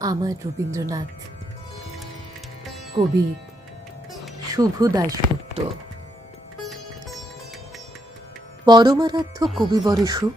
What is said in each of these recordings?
আমার রবীন্দ্রনাথ। কবি শুভ দাশগুপ্ত। পরমারাধ্য কবি বরসু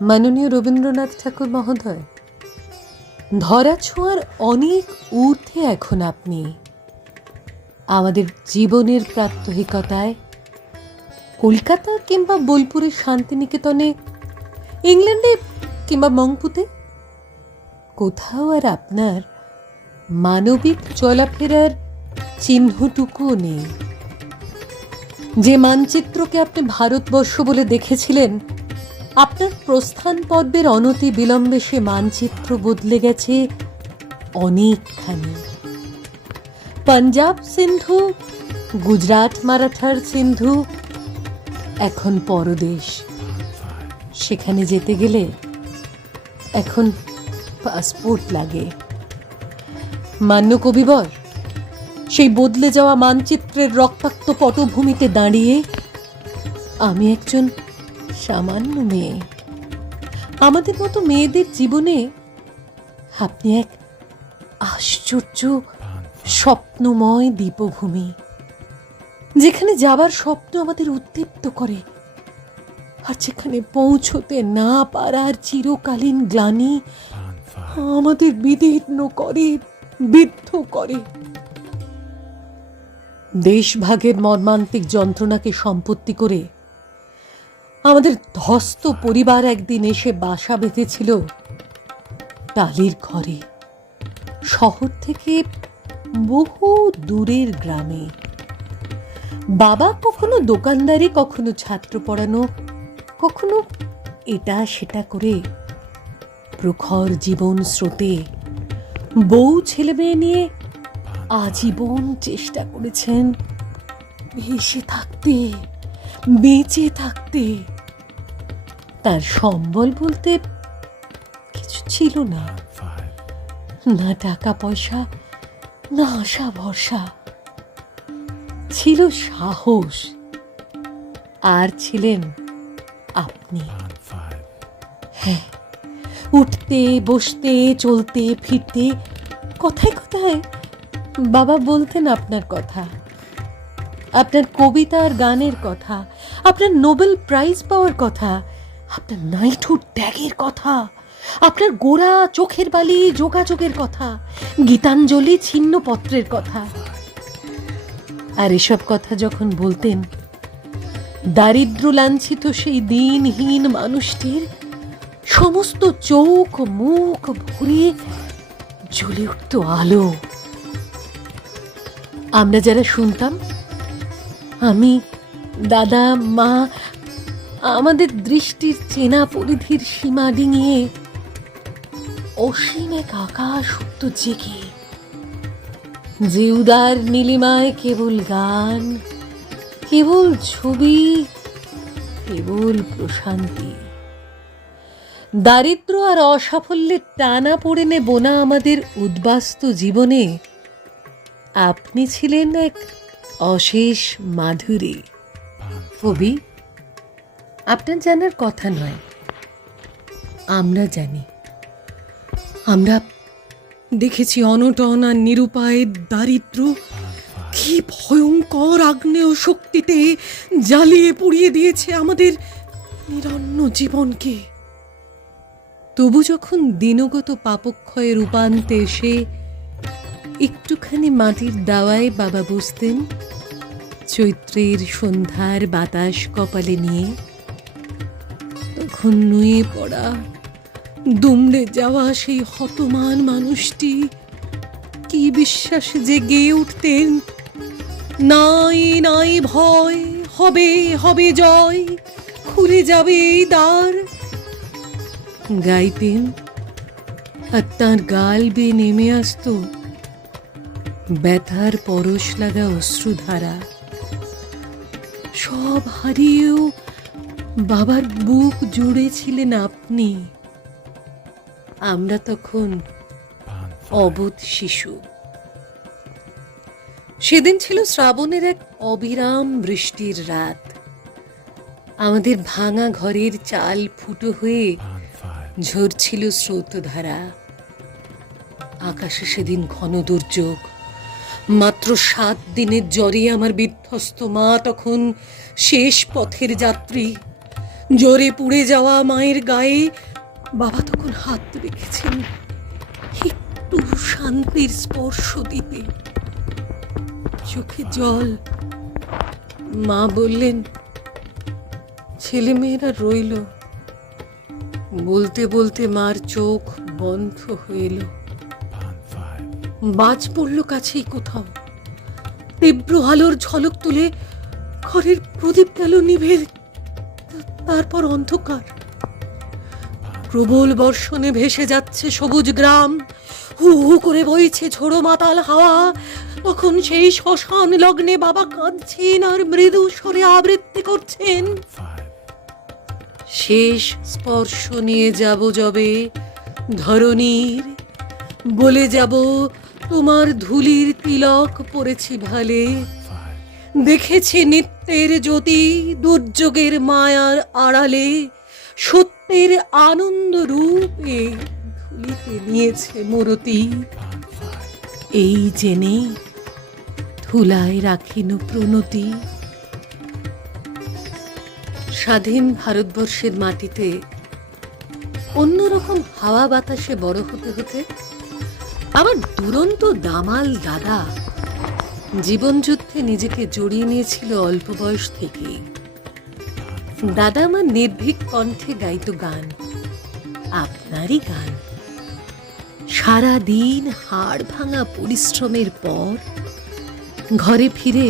মাননীয় রবীন্দ্রনাথ ঠাকুর মহোদয়, ধরা ছোঁয়ার অনেক ঊর্ধ্বে এখন আপনি। আমাদের জীবনের প্রাত্যহিকতায় কলকাতা কিংবা বোলপুরের শান্তিনিকেতনে, ইংল্যান্ডে কিংবা মংপুতে কোথাও আর আপনার মানবিক চলাফেরার চিহ্নটুকুও নেই। যে মানচিত্রকে আপনি ভারতবর্ষ বলে দেখেছিলেন, আপনার প্রস্থান পর্বের অনতি বিলম্বে সে মানচিত্র বদলে গেছে অনেকখানি। পাঞ্জাব সিন্ধু, গুজরাট মারাঠার সিন্ধু, এখন পরদেশ। সেখানে যেতে গেলে এখন পাসপোর্ট লাগে। মান্য কবিবর, সেই বদলে যাওয়া মানচিত্রের রক্তাক্ত পটভূমিতে দাঁড়িয়ে আমি একজন সামান্য মেয়ে। আমাদের মতো মেয়েদের জীবনে আপনি এক আশ্চর্য স্বপ্নময় দ্বীপভূমি যেখানে যাবার স্বপ্ন আমাদের উদ্দীপ্ত করে, আর যেখানে পৌঁছতে না পারার চিরকালীন গ্লানি আমাদের বিদীর্ণ করে, বিদ্ধ করে। দেশভাগের মর্মান্তিক যন্ত্রণাকে সম্পত্তি করে আমাদের ধস্ত পরিবার একদিন এসে বাসা বেঁধেছিল টালির ঘরে, শহর থেকে বহু দূরের গ্রামে। বাবা কখনো দোকানদারি, কখনো ছাত্র পড়ানো, কখনো এটা সেটা করে প্রখর জীবন স্রোতে বউ ছেলে মেয়ে নিয়ে আজীবন চেষ্টা করেছেন ভেসে থাকতে, বেঁচে থাকতে। তার সম্বল বলতে কিছু ছিল না। না টাকা পয়সা, না আশা ভরসা। ছিল সাহস। আর ছিলেন আপনি। হ্যাঁ। উঠতে, বসতে, চলতে, ফিরতে, কথায় কথায় বাবা বলতেন আপনার কথা। আপনার কবিতা আর গানের কথা, আপনার নোবেল প্রাইজ পাওয়ার কথা, আপনার নাইটহুড ত্যাগের কথা, আপনার গোড়া চোখের বালি যোগাযোগের কথা, গীতাঞ্জলি ছিন্নপত্রের কথা। আর এসব কথা যখন বলতেন দারিদ্র লাঞ্ছিত সেই দিনহীন মানুষটির সমস্ত চোখ, মুখ ভরে জ্বলে উঠত আলো। আমরা যারা শুনতাম, আমি, দাদা, মা, আমাদের দৃষ্টির চেনা পরিধির সীমা ডিঙিয়ে অসীম এক আকাশ উঠত জেগে। যে উদার নীলিমায় কেবল গান, কেবল ছবি, কেবল প্রশান্তি। দারিদ্র আর অসাফল্যের টানা পড়ে নেব না আমাদের উদ্বাস্তু জীবনে। আপনি ছিলেন এক অশেষ মাধুরী। কবি, আপনার জানার কথা নয়, আমরা জানি। আমরা দেখেছি অনটন আর নিরুপায়ের দারিদ্র। কি ভয়ঙ্কর আগ্নেয় শক্তিতে জ্বালিয়ে পুড়িয়ে দিয়েছে আমাদের নিরন্ন জীবনকে। তবু যখন দিনগত পাপক্ষয়ের রূপান্তে এসে একটুখানি মাটির দাওয়ায় বাবা বসতেন, চৈত্রের সন্ধ্যার বাতাস কপালে নিয়ে, তখন নুয়ে পড়া দুমড়ে যাওয়া সেই হতমান মানুষটি কি বিশ্বাসে যে গেয়ে উঠতেন? নাই নাই ভয়, হবে হবে জয়, খুলে যাবে এই দ্বার। গাইতেন আর তাঁর গাল বেয়ে নেমে আসতো ব্যথার পরশ লাগা অশ্রুধারা। সব হারিয়েও বাবার বুক জুড়েছিলেন আপনি। আমরা তখন অবোধ শিশু। সেদিন ছিল শ্রাবণের এক অবিরাম বৃষ্টির রাত। আমাদের ভাঙা ঘরের চাল ফুটো হয়ে ঝরছিল স্রোতধারা। আকাশে সেদিন ঘন দুর্যোগ। মাত্র সাত দিনের জ্বরে আমার বিধ্বস্ত মা তখন শেষ পথের যাত্রী। জ্বরে পুড়ে যাওয়া মায়ের গায়ে বাবা তখন হাত রেখেছেন একটু শান্তির স্পর্শ দিতে। চোখে জল। মা বললেন, ছেলেমেয়েরা রইল। বলতে বলতে মার চোখ বন্ধ এলো। বাজ পড়ল কাছেই কোথাও। তীব্র আলোর ঝলক তুলে ঘরের প্রদীপ গেল নিভে তারপর অন্ধকার। প্রবল বর্ষণে ভেসে যাচ্ছে সবুজ গ্রাম। হু হু করে বইছে ঝোড়ো মাতাল হাওয়া। তখন সেই শ্মশান লগ্নে বাবা কাঁদছেন আর মৃদু স্বরে আবৃত্তি করছেন। শেষ স্পর্শ নিয়ে যাব যবে ধরণীর। বলে যাব, তোমার ধুলির তিলক পড়েছি ভালে দেখেছি নিত্যের জ্যোতি দুর্যোগের মায়ার আড়ালে। সত্যের আনন্দ রূপে ধুলিতে নিয়েছে মরতি। এই জেনে ধুলায় রাখিনু প্রণতি। স্বাধীন ভারতবর্ষের মাটিতে অন্যরকম হাওয়া বাতাসে বড় হতে হতে আমার দুরন্ত দামাল দাদা জীবনযুদ্ধে নিজেকে জড়িয়ে নিয়েছিল অল্প বয়স থেকেই। দাদা আমার নির্ভীক কণ্ঠে গাইত গান, আপনারই গান। সারা দিন হাড় ভাঙা পরিশ্রমের পর ঘরে ফিরে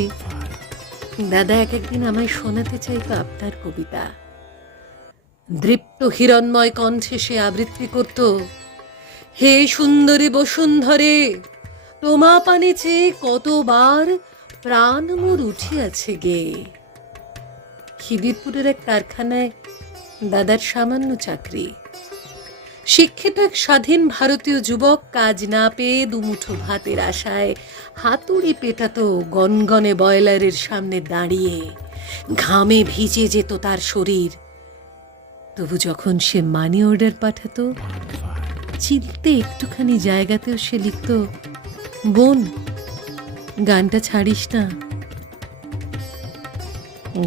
দাদা এক একদিন আমায় শোনাতে চাইতো আপনার কবিতা। দৃপ্ত হিরণময় কণ্ঠে সে আবৃত্তি করত, হে সুন্দরী বসুন্ধরে, তোমা পানে চেয়ে কতবার প্রাণ মোর উঠিয়াছে গে। খিদিরপুরের এক কারখানায় দাদার সামান্য চাকরি। শিক্ষিত এক স্বাধীন ভারতীয় যুবক কাজ না পেয়ে দুমুঠো ভাতের আশায় হাতুড়ি পেটাতো গনগনে বয়লারের সামনে দাঁড়িয়ে। ঘামে ভিজে যেত তার শরীর। তবু যখন সে মানি অর্ডার পাঠাতো, চিনতে একটুখানি জায়গাতেও সে লিখত, বোন, গানটা ছাড়িস না।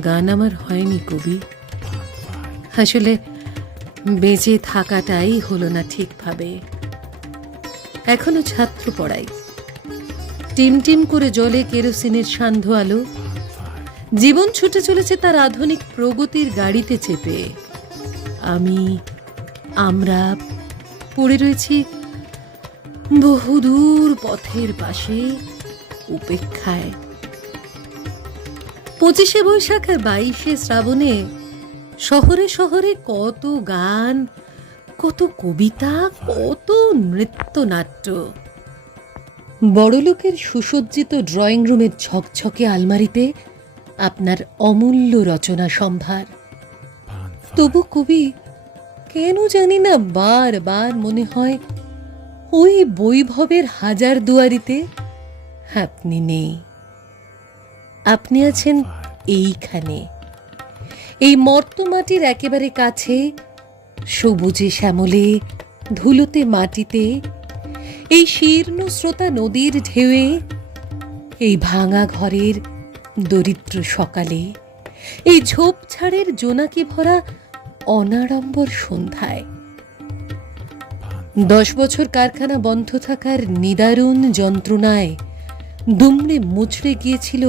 গান আমার হয়নি কবি। আসলে বেঁচে থাকাটাই হলো না ঠিকভাবে। এখনও ছাত্র পড়াই টিম টিম করে জলে কেরোসিনের সান্ধ্য আলো। জীবন ছুটে চলেছে তার আধুনিক প্রগতির গাড়িতে চেপে। আমি, আমরা পড়ে রয়েছি বহুদূর পথের পাশে উপেক্ষায়। পঁচিশে বৈশাখ আর বাইশে শ্রাবণে শহরে শহরে কত গান, কত কবিতা, কত নৃত্যনাট্য। বড়লোকের সুসজ্জিত ড্রয়িং রুমের ঝকঝকে আলমারিতে আপনার অমূল্য রচনা সম্ভার। তবু কবি, কেন জানি না বারবার মনে হয়, ওই বৈভবের হাজার দুয়ারিতে আপনি নেই। আপনি আছেন এইখানে। এই মর্তমাটির একেবারে কাছে, সবুজে শ্যামলে, ধুলোতে মাটিতে, এই শীর্ণ স্রোতা নদীর ঢেউয়ে, এই ভাঙা ঘরের দরিদ্র সকালে, এই ঝোপঝাড়ের জোনাকি ভরা অনাড়ম্বর সন্ধ্যায়। দশ বছর কারখানা বন্ধ থাকার নিদারুণ যন্ত্রণায় দুমড়ে মুচড়ে গিয়েছিল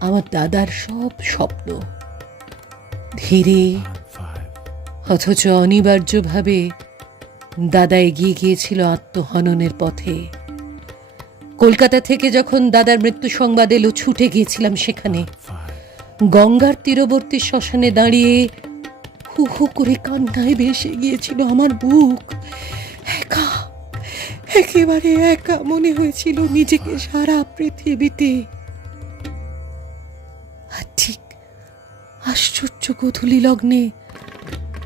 আমার দাদার সব স্বপ্ন। ধীরে অথচ অনিবার্যভাবে দাদা এগিয়ে গিয়েছিল আত্মহননের পথে। কলকাতা থেকে যখন দাদার মৃত্যু সংবাদ এলো ছুটে গিয়েছিলাম সেখানে, গঙ্গার তীরবর্তী শ্মশানে দাঁড়িয়ে হু হু করে কান্নায় ভেসে গিয়েছিল আমার বুক। একা, একেবারে একা মনে হয়েছিল নিজেকে সারা পৃথিবীতে। আর ঠিক আশ্চর্য গোধূলি লগ্নে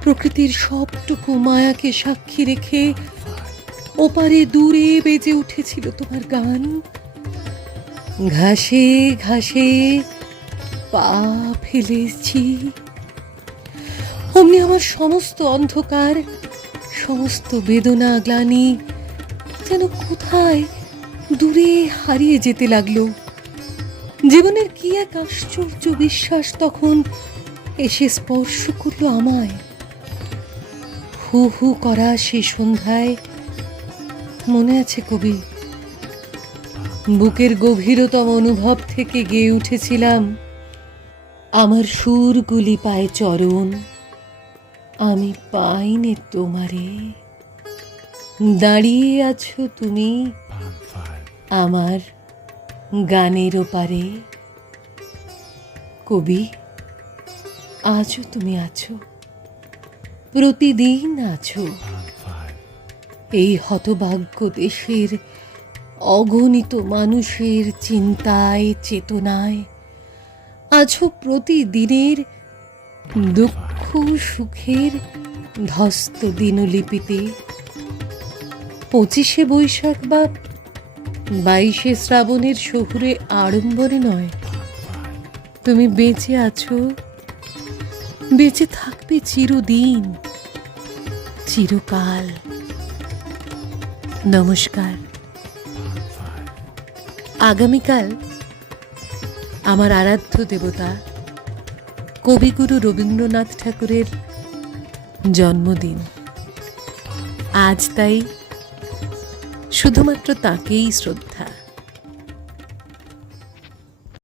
প্রকৃতির সবটুকু মায়াকে সাক্ষী রেখে ওপারে দূরে বেজে উঠেছিল তোমার গান। ঘাসে ঘাসে পা ফেলেছি। অমনি আমার সমস্ত অন্ধকার, সমস্ত বেদনা, গ্লানি যেন কোথায় দূরে হারিয়ে যেতে লাগল। জীবনের কি এক আশ্চর্য বিশ্বাস তখন এসে স্পর্শ করল আমায়। হু হু করা সে সন্ধ্যায় মনে আছে কবি, বুকের গভীরতম অনুভব থেকে গেয়ে উঠেছিলাম, আমার সুরগুলি পায় চরণ, আমি পাইনে তোমারে। দাঁড়িয়ে আছো তুমি আমার গানের ওপারে। কবি আজও তুমি আছো। প্রতিদিন আছো। এই হতভাগ্য দেশের অগণিত মানুষের চিন্তায়, চেতনায় আছো প্রতিদিনের দুঃখ, সুখের ধস্ত দিনলিপিতে পঁচিশে বৈশাখ বা বাইশে শ্রাবণের শহুরে আড়ম্বরে নয়। তুমি বেঁচে আছো। বেঁচে থাকবে চিরদিন। চিরকাল। নমস্কার। আগামীকাল আমার আরাধ্য দেবতা কবিগুরু রবীন্দ্রনাথ ঠাকুরের জন্মদিন। আজ তাই শুধুমাত্র তাকেই শ্রদ্ধা।